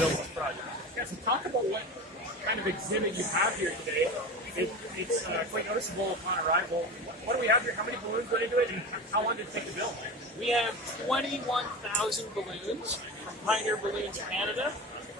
built this project. Yeah, so talk about what kind of exhibit you have here today. It's quite noticeable upon arrival. What do we have here? How many balloons go into it, and how long did it take to build? We have 21,000 balloons from Pioneer Balloons Canada,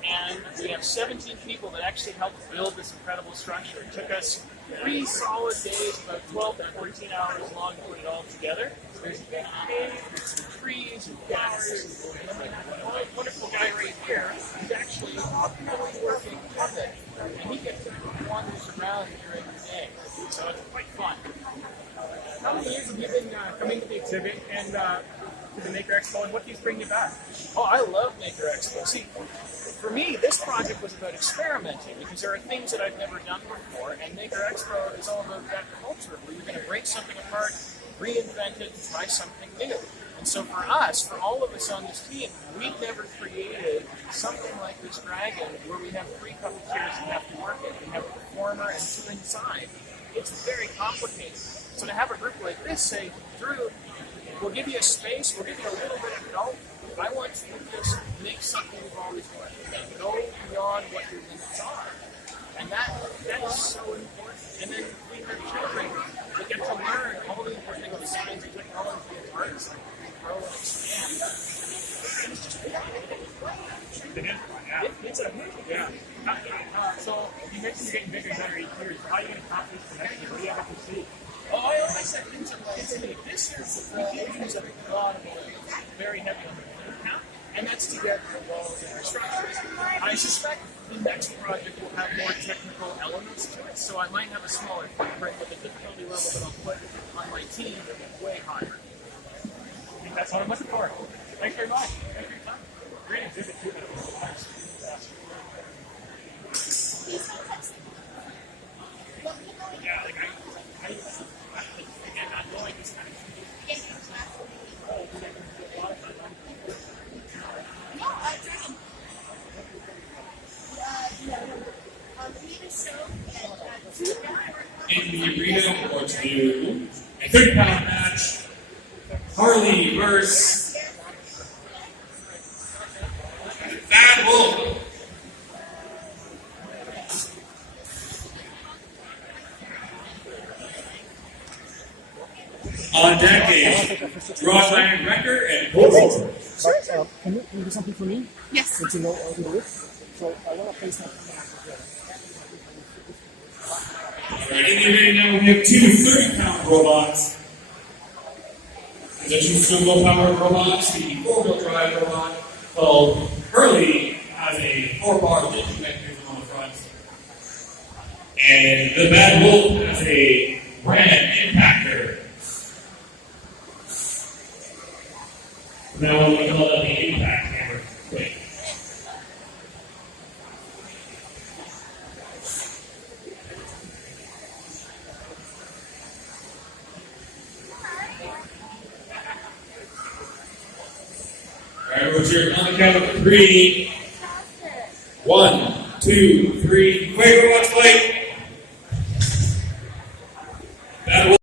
and we have 17 people that actually helped build this incredible structure. It took us 3 solid days, about 12 to 14 hours long, to put it all together. There's a big cave, there's some trees and flowers, and then the wonderful guy right here is actually really working with it, and he gets to wander around during the day, so it's quite fun. How many years have you been coming to the exhibit and to the Maker Expo, and what keeps bringing you back? Oh, I love Maker Expo. See, for me, this project was about experimenting because there are things that I've never done before, and Maker Expo is all about that culture where you're going to break something apart, reinvent it, and try something new. And so for us, for all of us on this team, we've never created something like this dragon where we have 3 puppeteers and have to work it. We have a performer and 2 inside. It's very complicated. So to have a group like this say, Drew, we'll give you a space, we'll give you a little bit of help. I want you to just make something you've always wanted to make. Go beyond what your limits are. And that is so important. And then we have children that get to learn all the important things of science and technology and arts, like grow and expand. And it's just it's a Yeah. So you mentioned you're getting bigger and better each year. So how are you going to accomplish the next year? What do you have to see? Oh, I always said things are big. This year, we did use a lot of balloons, very heavy on the balloon count, and that's to get the walls and our structures. I suspect the next project will have more technical elements to it, so I might have a smaller footprint, but the difficulty level that I'll put on my team will be way higher. I think that's what I'm looking for. Thanks very much. Thanks for your time. Great exhibit, too. Thanks. Yeah, like again, not knowing this kind of in the arena or two, a 30-pound match, Harley versus Bad Wolf. On deck is Ross Iron Wrecker and Bull. But can you do something for me? Yes. Since you know how to do it. So I want to place my Alright, in the arena now we have 2 30-pound robots. The 2 single-powered robots, the 4-wheel drive robot called Hurley has a 4-bar lifting mechanism on the front. And the Bad Wolf has a ram impactor. Now we call that the impact hammer. Wait. Alright, we'll cheer on the count of 3. 1, 2, 3. Quick, robots fight!